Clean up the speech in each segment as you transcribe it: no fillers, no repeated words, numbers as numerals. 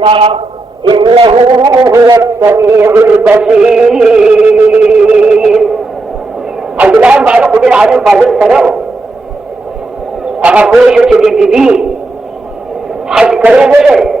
بآياتنا إنه هو السميع البصير. الآن بعد قدر عليهم فاضل سنو أخوش جديد حج كريمه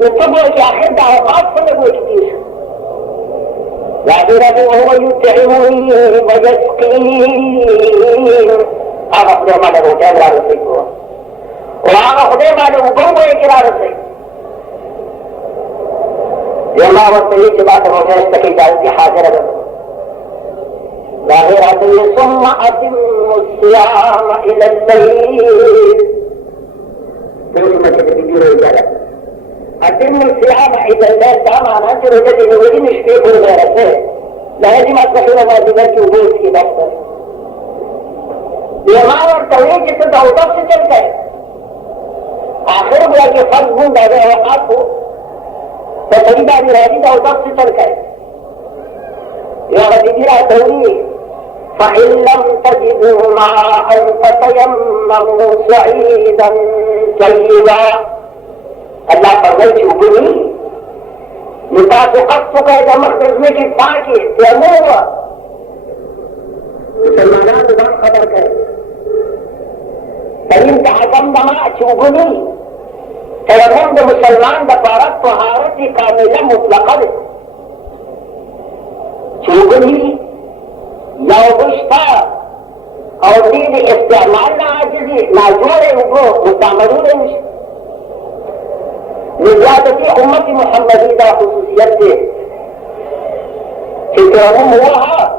وطبعا في آخر دعوات فلقوا كتير وعبيرا وهو يطعمني ويسقين هذا خدير ما له كامل على السيكوة وهذا خدير ما له قوة يكرا على السيكوة يما والسيد جبات الرجاء استكي جالتي حاجرة ظاهرة ثم أتم الصيام إلى الليل تقول ما تبدير رجالة أتم الصيام إلى الليل دعما ننجر وجدي نولي نشفيه بالغيرة لا يجب أن تكون واجبات وجود في بطل يما والتوحيد جسد أو تفس تلك آخر بلاقي فرق بند هذا وقاته فتريد أن يراجد أو تفس تلك يا غدير التوحيد فإن لم تجدوا ماء فتيمموا صعيدا طيبا اللہ فرمائے چوبنی نتاق وقت کا ہے مخرج میں کی پاکی تیمو ہوا مسلمانان ادھان خبر کرے ترین تحکم دماء چوبنی تیمم دا مسلمان دا پارت طہارت کاملہ مطلقہ دے چوبنی یا بشتا اور دید استعمال نہ عاجزی ناجوڑے اگو مستعملون مشت نزادة أمة محمد ذا خصوصيته في تيمم هوها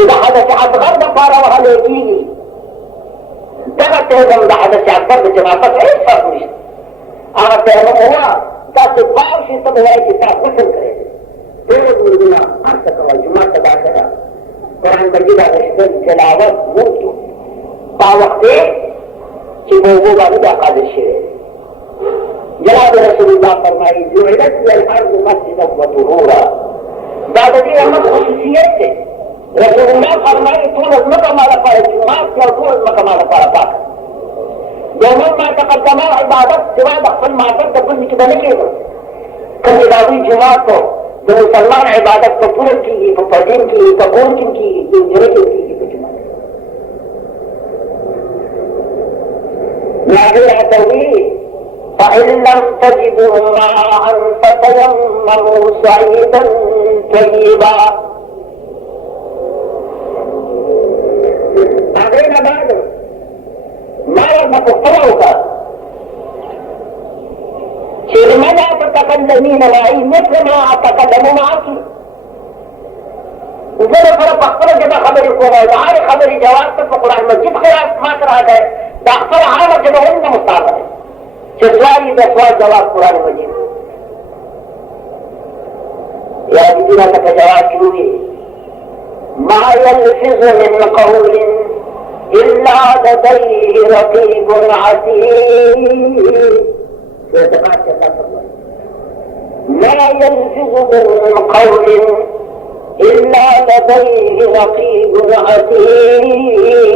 إذا حدث أصغر دفارة وهل يجيني دقت تهدم إذا حدث أكبر بجماعة إيش فرق مش أنا تهدم هو تاتباع وشي تبه هاي كتاب وحن كريم تهدم من دون أرسك وجماعة تبعشها قرآن مجيدة رشدين تلاوات موتو باوقته شبهو بابدا قادر الشرير جناب رسول الله فرمائي جعلت لي الأرض مسجدا وطهورا بعد دي أمد خصوصيته رسول الله فرمائے طول المقام على فارس جماعت یا طول المقام على فارس دومن ما تقدم عبادت سوا دخل معتد دخل نکبہ نہیں کیے کم عبادی جماعت کو جو مسلمان عبادت کو پورن کی گئی فردین کی گئی قبول کی گئی انجرے کی گئی جماعت ناظر توحید فإن لم تجدوا ماء فتيمموا صعيدا طيبا أغينا بعد ما يرمك الطلعك لماذا تتكلمين معي مثل ما أتكلم معك وذلك فرق أخبر جدا خبري كوما وعاري خبري جواب في القرآن المجيد خلاف ما كرا ده ده أخبر عامة جدا هن مستعبر سؤالي ده سؤال جواب القرآن المجيد يا بدينا لك جواب كيوي ما يلفظ من قول إلا لديه رقيب عتيد ما يلفظ من قول إلا لديه رقيب عتيد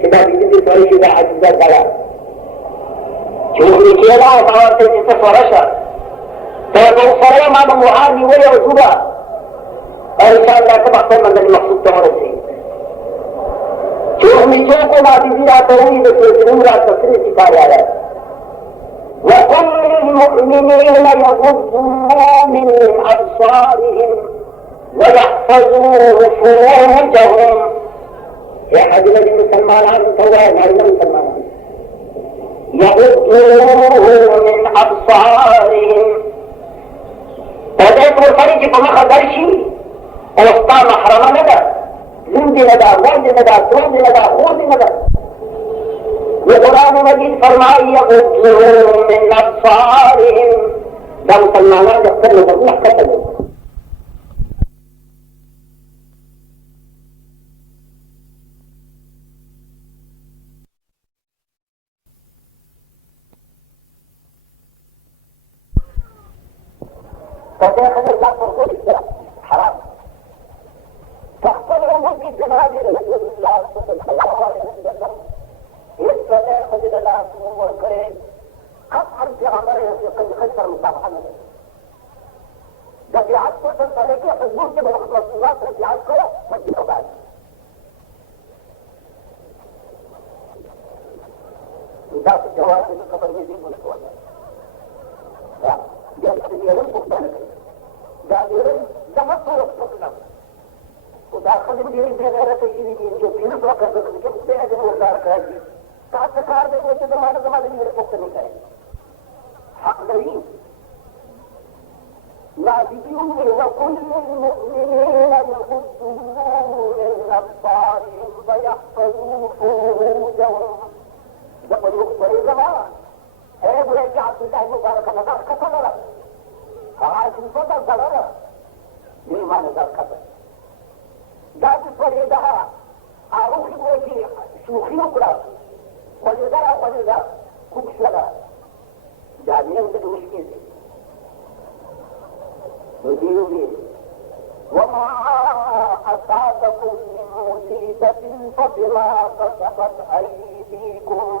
kita bikin sorry kita ajar kala cuma dikira kalau kita suara kalau saya mau menguhangi wajah juga harus ada kebaktian menjadi maksud orang ini cuma dikira kalau tidak tahu ini betul-betul terus dikaya وقل للمؤمنين يغضوا من أبصارهم ويحفظوا فروجهم يا حبيبي المسلمان عن طوال ما المسلمان يغضوا من أبصارهم فذلك الخارج فما خدر شيء وسطا محرم لدى زند لدى ولد لدى طول لدى خود لدى القرآن مجيد فرمائي يغضوا من أبصارهم ده مسلمان يقتل الله قتلوا فتأخذ الله فرقود السلام حرام فاختبر المسجد جماعة الله صلى الله عليه وسلم يأخذ الله سبحانه والكريم قطعا في عمره في خسر مصابحة ده في عسكر فانطلقي حضور كده وخلص الله في عسكره مجد بعد وذات الجواب من قبل يزيد من الوضع يلم مختلفة دائرين لما صورة مطلق وداخل بدين بغيرة تجيبين يجبين بوقع بكذلك بيهد الوزارة هذه تعال تكار بيهد زمان زمان اللي يرفقت المتاين حق دليل لا بديون وكل المؤمنين يغضوا من أبصارهم ويحفظوا فروجهم يقول يخبر زمان هي بلاد عبد الله المبارك نظر كتلرا هذا الفضل ضررا لما نظر كتل ذات فريدها أروحي وجهي شوخي وقرا ولذا كبشلا جانين بدو مشكلة بديو بيه وما أصابكم من مصيبة فبما كسبت أيديكم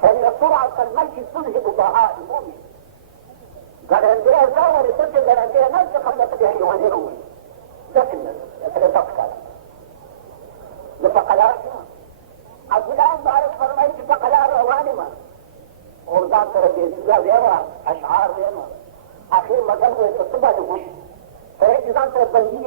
فإن سرعة المشي تذهب بهاء المؤمن قال عندي أزاور يسجل قال عندي ناس خلق به يغنرون لكن يتلفق لفقلات عبد الله بعرف فرمي فقلات روانما وردان ترى بيزيزا بيما أشعار بيما أخير ما قلبه يتصبع لمش فهيك نظام ترى بنجي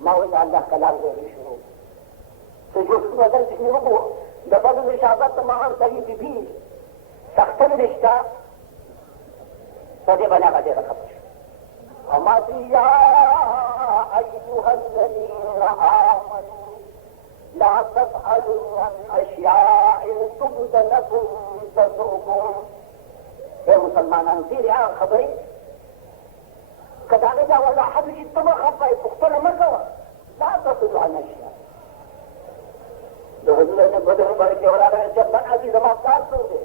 ما هو الله كلام غير شروع سجود مثلا تشنيبه دفضل الشعبات معهم سيد فيه تختم الاشتاء فدي بنا قدر خبر وما يا أيها الذين آمنوا لا تفعلوا عن أشياء تبد لكم تسوكم يا مسلمان انزير يا خبري كذلك ولا حد يجتمع خطأ يفقتنا مكوى لا تصل عن الشيء لو هذول بدهم بركة ولا رأي جبان عزيز ما صار سوده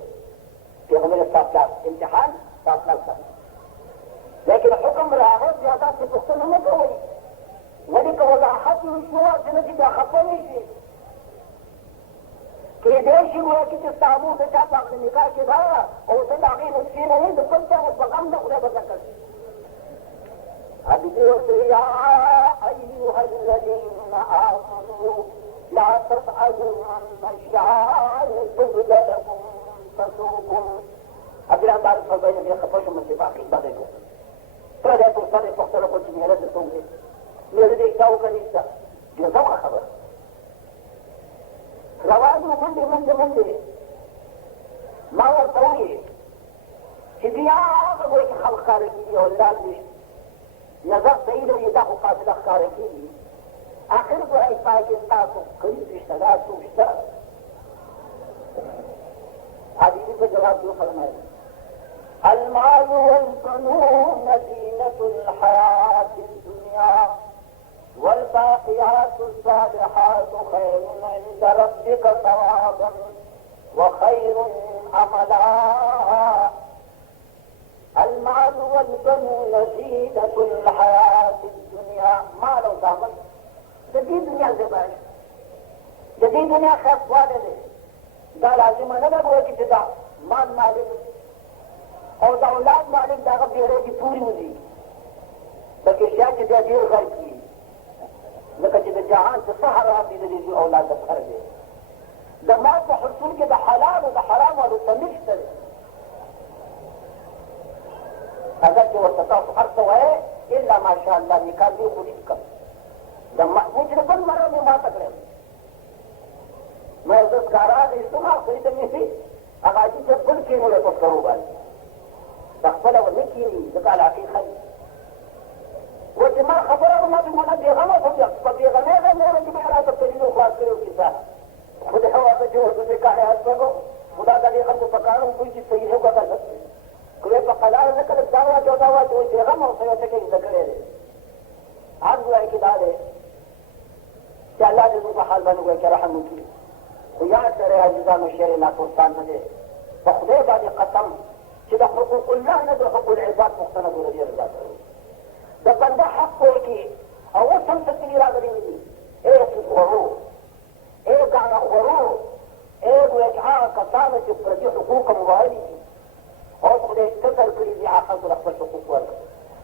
في عمل الصافلات امتحان صافلات لكن حكم راهب زيادات يفقتنا مكوى ولك ولا حد يشوى جنجي خطأ نشي كيديش هو كي تستعمل بتاعت النكاح كذا او تدعين السيرة هي بكل تعمل بغمضة ولا بذكر يا أيها الذين آمنوا لا تفعلوا عن أشياء تبد لكم تسوكم أبدا بعد فضائل من يخفوش من اتفاقي بدأكم فلا توصل فاختلوا قلت من هذا الصوم لذلك يكتاو كنيسة جزاو خبر روانه من ما هو الطويل شبيعة ويك خلق خارجية ولا ليش نظر سيده يداه قاتل خارجي آخر کو ہے پاکستان کو کوئی رشتہ دار سوچتا حدیث کو جواب دو فرمائے المال والقانون زينة الحياة الدنيا والباقيات الصالحات خير عند ربك ثوابا وخير عملا المال والبنون زينة الحياة الدنيا مال وزامن جديد دنیا سے باہر جديد دنیا خیف والے دے دا لازم نہ لگو کہ جدا مال مالک اور دا اولاد مالک دا غیرے کی پوری ہوئی بلکہ شاید دا دیر غیر کی لکہ جدا جہان سے سہرا دی دی اولاد بخر دے دا مال کو حصول کے دا حلال و دا حرام و دا تمش کرے اگر جو وسطاف حرص ہوئے الا ما شاء الله نکاح دی خوشی کم لما مجربا مرة ما تقرأ ما يزوج كارات يستمع قلت مني أغادي تقول كينو لتذكروا بال تقبل ونكيني لقال عقيل خلي وجمع خبره ما بمنا بيغمى فبيغمى غمى رجمع لا تبتلين وخلاص كريو كيسا خذ حواب جوه بذكاء أسفقه خدا قال يخلط فقارهم كل شيء سيئه وقال كله فقلال لك الدعوة جو دعوة جو بيغمى وسيوتك يذكره عرض الله كداله کہ اللہ جزو کا حال بنو گئے کہ رحم کی تو یاد کرے عزیزان و شیر اللہ پرستان مجھے بخدے بعد قسم کہ دا حقوق اللہ نہ دا حقوق العباد مختنب رضی اللہ کرو دا بندہ حق کو کی اور سمسکی را دلی ملی ایک خورو ایک آنا خورو ایک وجعاء قسامة پردی حقوق مباہلی اور خدے استقل کری دی آخر تو رخص حقوق ورکو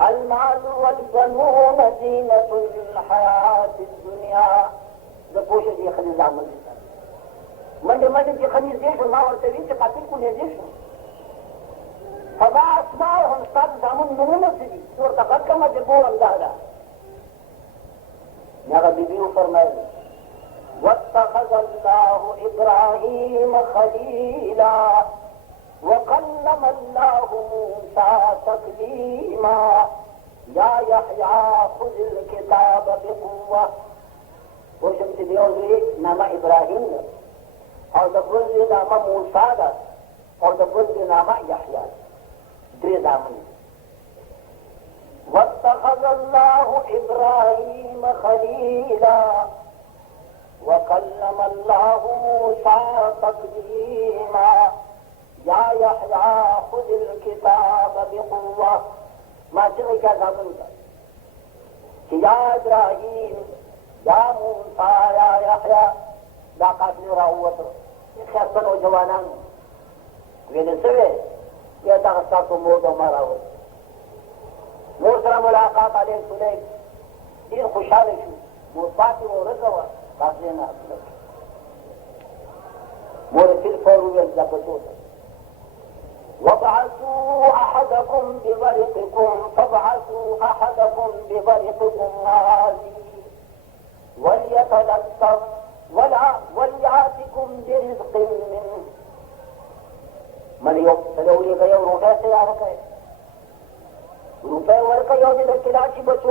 المال والبنون زينة الحياة الدنيا ده پوشه دي خلي زعمل منډه چې خني زیش ما ورته وی چې قاتل کو نه زیش فما اسمعهم صاد زمون نمونه دي ورته قدمه د بور اندازه هغه بيبيو فرمایي واتخذ الله ابراهيم خليلا وكلم الله موسى تكليما يا يحيى خذ الكتاب بقوة وشمت ديوزي نام إبراهيم أو دبوزي نام موسى أو دبوزي نام يحيى دري دامن واتخذ الله إبراهيم خليلا وكلم الله موسى تكليما يا يحيى خذ الكتاب بقوة ما چغی کیا زامن کا یا ابراہیم یا موسیٰ یا یحییٰ دا قاتل راوت خیرتن و جوانان ویدن سوے یا تاغستا تو مورد و ماراوت مور سر ملاقات علیہ سلیک دیر خوشحال شو مور پاتی و رضا قاتلنا مور فیل فوروی زبطوتا وابعثوا أحدكم بورقكم هذه وليتلطف وليأتكم برزق منه من يوم يوم روحه تیار کرے روپے ورکا یو دل کلاشی بچو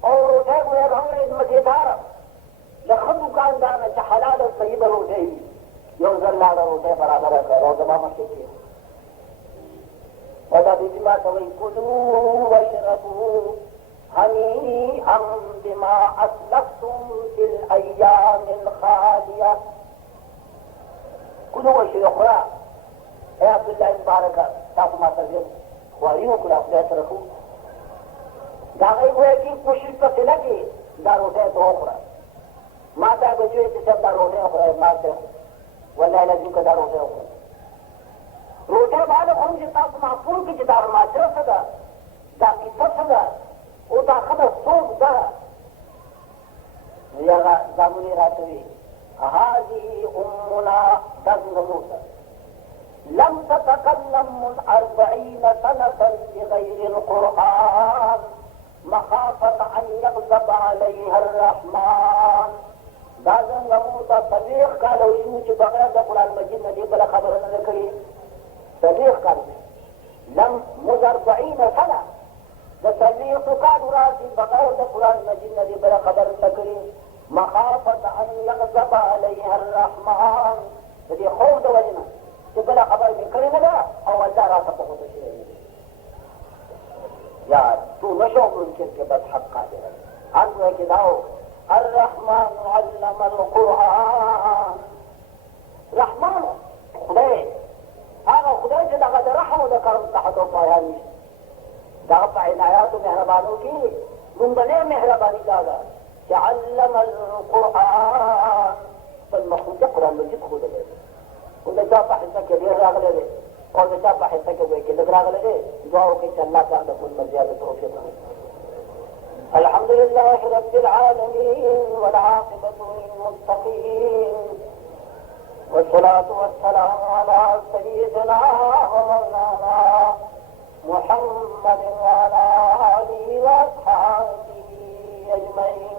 اور روحے ہوئے رہنے ادمتی دارا لخد دکاندار چا حلال طیب روحے یو زلال روحے برابر کرے روزمہ مشکل وذا بما توي كلوا واشربوا هنيئا بما أسلفتم في الأيام الخالية كلوا واشربوا يا عبد الله المبارك تاسو ما ترجم واريو كلا خدای ترکو دا غي وای کی کوشش پته لګي دا روټه ته وخوره ما تا بچو چې دا روټه وخوره ما ته والله لازم کدا روټه وخوره روټه باندې کوم چې تاسو معقول کې چې دا ماجره څه ده دا کیسه څه ده او دا خبره څوک ده یا زمونی راتوي هذه أمنا تزموت لم تتكلم من 40 سنة بغير القرآن مخافة أن يغضب عليها الرحمن دا زموت صديق قالوا شو چې بغیر د قرآن مجید نه دی بل خبره نه کړي صديق قال لم مذ 40 سنة د صديق قالوا راسي بغیر د قرآن مجید نه دی بل خبره نه کړي مخافة أن يغضب عليها الرحمن دې خوف د وجنه چې بل خبر به کړی نه ده او الله راته په خوښ شي یا تو نشو ممکن کې بس حق قادر ان کې داو الرحمن علم القرآن رحمان خدای هغه خدای چې دغه رحم او د کرم تحت او پایان دا په عنایات او مهربانو کې لومبنه مهرباني دا ده چې علم القرآن فالمخلوق قرآن مجید خود ده وده چا په حصہ کې ډیر راغلی دی او د چا په حصہ کې وایي کې لږ راغلی دی دعا وکړئ چې الله تعالی ټول مزیات توفیق راکړي الحمد لله رب العالمين والعاقبة للمتقين والصلاة والسلام على سيدنا ومولانا محمد وعلى آله وأصحابه أجمعين